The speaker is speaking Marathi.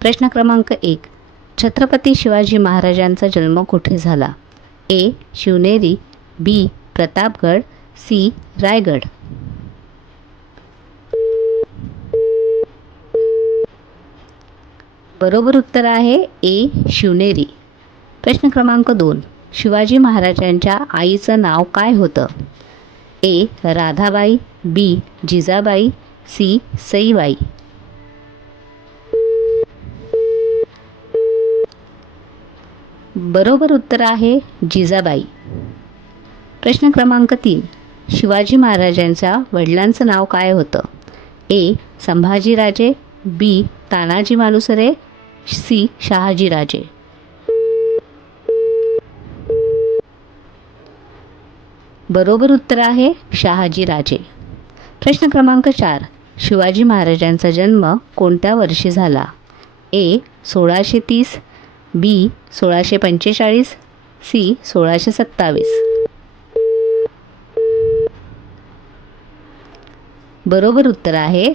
प्रश्न क्रमांक 1. छत्रपती शिवाजी महाराजांचा जन्म कुठे झाला? ए. शिवनेरी, बी. प्रतापगड, सी. रायगड. बरोबर उत्तर आहे ए. शिवनेरी. प्रश्न क्रमांक 2. शिवाजी महाराजांच्या आईचं नाव काय होतं? ए. राधाबाई, बी. जिजाबाई, सी. सईबाई. बरोबर उत्तर आहे जिजाबाई. प्रश्न क्रमांक 3. शिवाजी महाराजांच्या वडिलांचं नाव काय होतं? ए. संभाजीराजे, बी. तानाजी मालुसरे, सी. शहाजीराजे. बरोबर उत्तर आहे शहाजीराजे. प्रश्न क्रमांक 4. शिवाजी महाराजांचा जन्म कोणत्या वर्षी झाला? ए. 1630, बी. 1645, सी. 1627. बरोबर उत्तर आहे